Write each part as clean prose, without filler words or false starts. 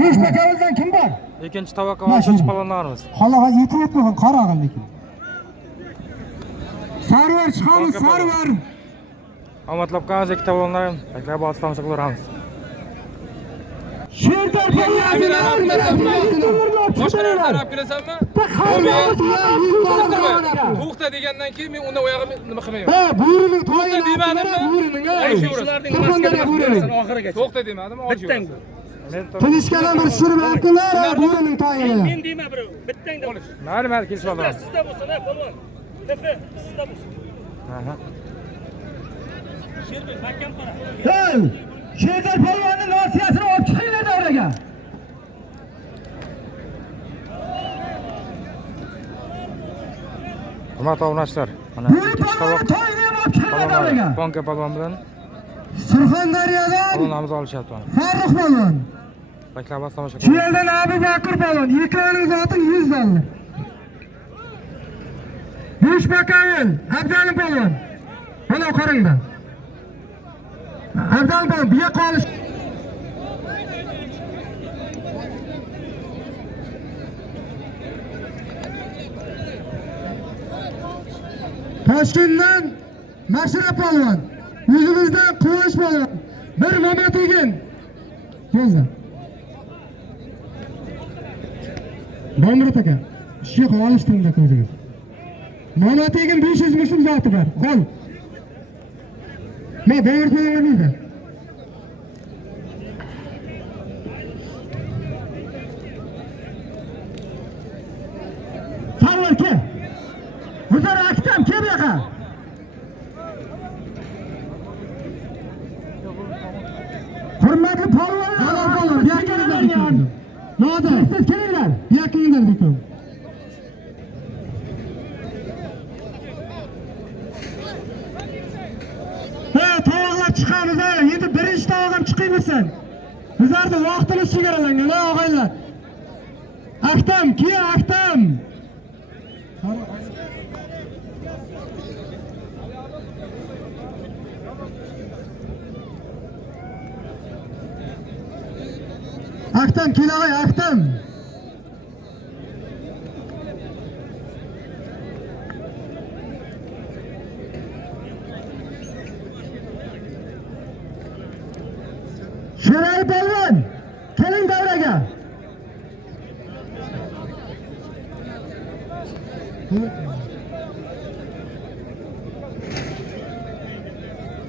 Beshbekavuldan kim bor? Ikkinchi tovoqqa olishchi palonlarimiz. Halaga yetib o'tmagan qarag'an lekin. Sarvar chiqamiz, sarvar. Omatlab qolamiz ikki tomonlar. Baklar bosib tomosha qilamiz. Sherdan boshqa narsa olib kelasanmi? To'xta degandan keyin men undan oyog'imni nima qilmayman. Ha, buyruqni to'yga demadimmi? Buyruqni. To'xta demadim, bittang. Tilishkadan bir tushirib aytdilar, buyruqning to'yini. Men deyman birov, bittang da bo'lsin. Mayli, kelishib olamiz. Sizda bo'lsin, ha, polvon. Tepa, sizda bo'lsin. Aha. Sherbek, mahkam qara. Hey! Sherdan polvonning nosiyasini olib chiqinglar davraga. Hurmatli obunachilar, mana ikkinchi tovoq To'yni ham olib chiqinglar davraga. Bonka palvon bilan Surxondaryodan palonlarimiz olishyapti. Farruh polvon. Baklar bosib tomosha qilamiz. Sherdan Abu Bakr polvon, ikkovining zoti 100 dollar. Beshbekavul, Abdalim polvon. Mana qarangda. Abdalim polvon, bu yoqqa olish. Toshkentdan Mashra polvon, o'zimizdan Quyosh polvon, bir Mamat egin. Kelsa. Domrat aka, shu yoqqa olishtiringlar o'zingiz. Mamat egin 500 ming so'm zoti bor. Qo'l. Men Domrat polvonga nima? Sarvar ke. Huzur aktam ke bu yoqqa. Hurmatli polvonlar, bu yoqqa kelinglar. Noda, siz kelinglar. Bu yoqqa kelinglar dedim. Ha, tovoqlar chiqamiz. Endi birinchi tovoq ham chiqaymisan. Bizlarda vaqtimiz chegaralangan, og'aylar. Aktam, ke aktam. Aktam kelag'ay, aktam. Sheray polvon, keling davraga.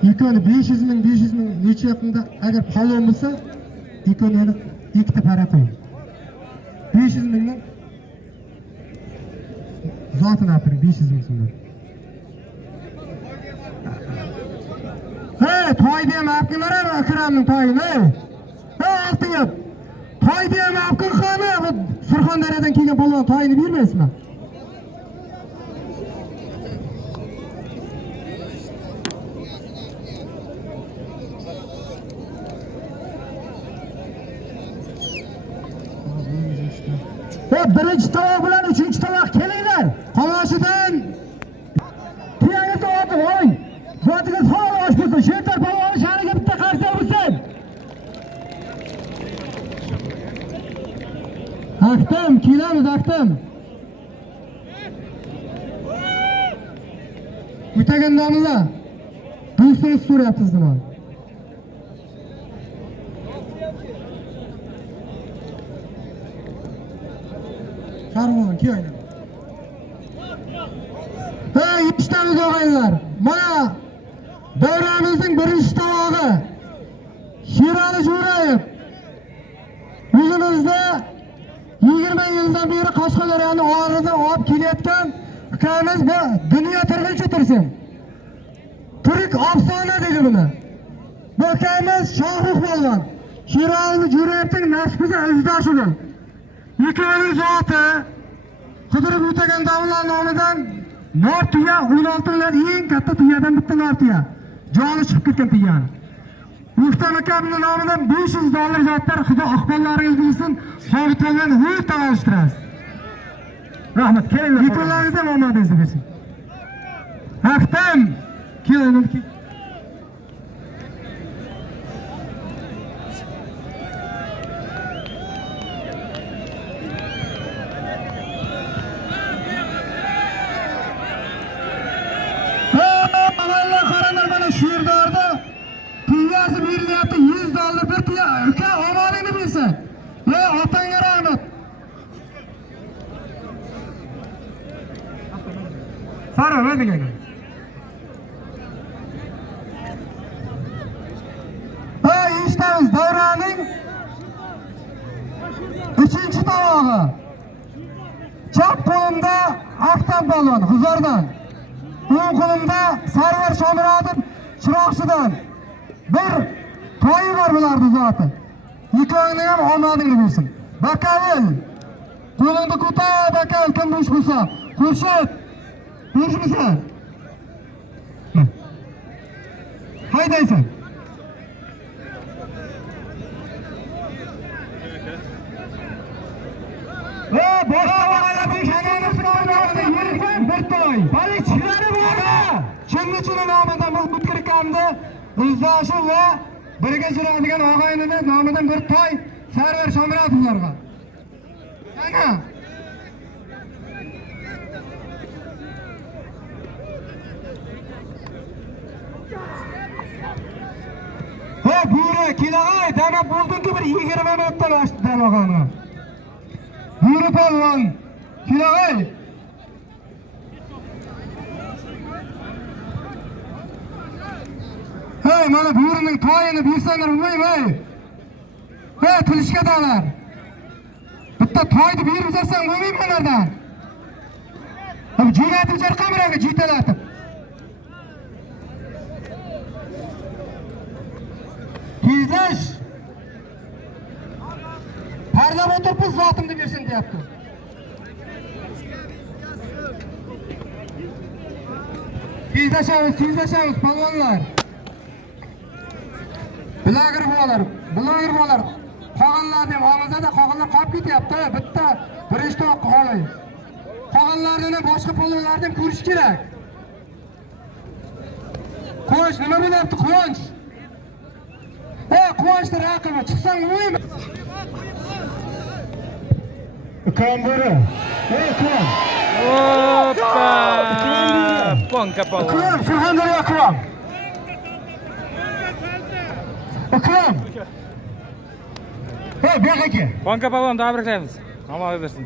Ikoni 500 ming necha yaqinda agar polvon bo'lsa, ikoni yana ikkita para qo'y. 500 mingdan zotini apiring 500 ming so'mdan. Hey, to'yda ham apqilar Akramning to'yini. Hey, oltiyab. To'yda ham apqin qani, bu Surxondaryodan kelgan polvon to'yini bermaysizmi? Birinchi tovoq bilan uchinchi tovoq kelinglar. Qoloshidan tuyangizni otib oling. Zotingiz hol osh bo'lsin. Sherdan polvon shariga bitta qarsa bo'lsin. Aktam, kelamiz aktam. O'tagan domla. Do'stingiz so'rayapsiz nima? Qarg'on, keling. Hey, ishtamiz o'g'aylar. Mana davramizning birinchi tovog'i. Sherali Jo'rayev. O'zimizda 20 yildan beri Qashqadaryoning og'ridan olib kelayotgan ukamiz bu dunyo turguncha tursin. Turk afsona deydi buni. Bu ukamiz Shohrux polvon. Sherali Jo'rayevning nasbiga izdoshidir. Ikkovining zoti qidirib o'tagan davlat nomidan nor tuya 16lar eng katta tuyadan bitta nor tuya. Joni chiqib ketgan tuyani. Muhtam akamning nomidan 500 dollar zotlar xudo ahvollaringiz bilsin, sog'liqlarni o'ta olishtirasiz. Rahmat, kelinglar. Ikkovingiz ham omadingizni bersin. Aktam, kelinglar. bersin. Otangga rahmat. Sara, ne degani? Eshitamiz, davraning 3-tovog'i. Chap qo'limda Aktam polvon G'uzordan. O'ng qo'limda Sarvar Shomurodov Chiroqchidan. Bir to'yi bor bularni zoti. Ikkovini ham omadingni bo'lsin. Bakavil. Qo'lingni ko'tar, bakavil kim bo'sh bo'lsa. Qo'shib. Bo'shmisan? Haydaysan. Bora bu şanını sınavlarında yürürken bir toy. Bari çileri bora. Çinli namından bu Butkirkamda Özdaşı ve birge jiradigan og'aynini nomidan bir toy Sarvar Shomurodovlarga. Ana. Buyur, kelag'ay, dana bo'ldingki bir 20 minutda boshlab damog'ani. Buyur polvon, kelag'ay. Hey, mana buyurning to'yini bersanlar bilmayman. Hey, tilishkadalar. Bitta to'yni berib bersan bo'lmaymi ulardan? Jo'natib jar kameraga jitalatib. Tezlash. Parlab o'tiribsiz, zotimni bersin deyapti. Tezlashamiz polvonlar. Bilagir bo'lar. Qog'onlar deb og'izda qog'onlar qolib ketyapti. Bitta birishta qolay. Qog'onlarni boshqa polvonlardan ko'rish kerak. Qo'sh, nima bo'lyapti, Quvonch? Quvonchni raqibi chiqsang bo'lmaymi? Ukam buri. Ukam. Hoppa! Banka polvon. Ukam, Surxondaryo ukam. Ukam. Bu yoqqa. Banka polvon tabriklaymiz. Omad bersin.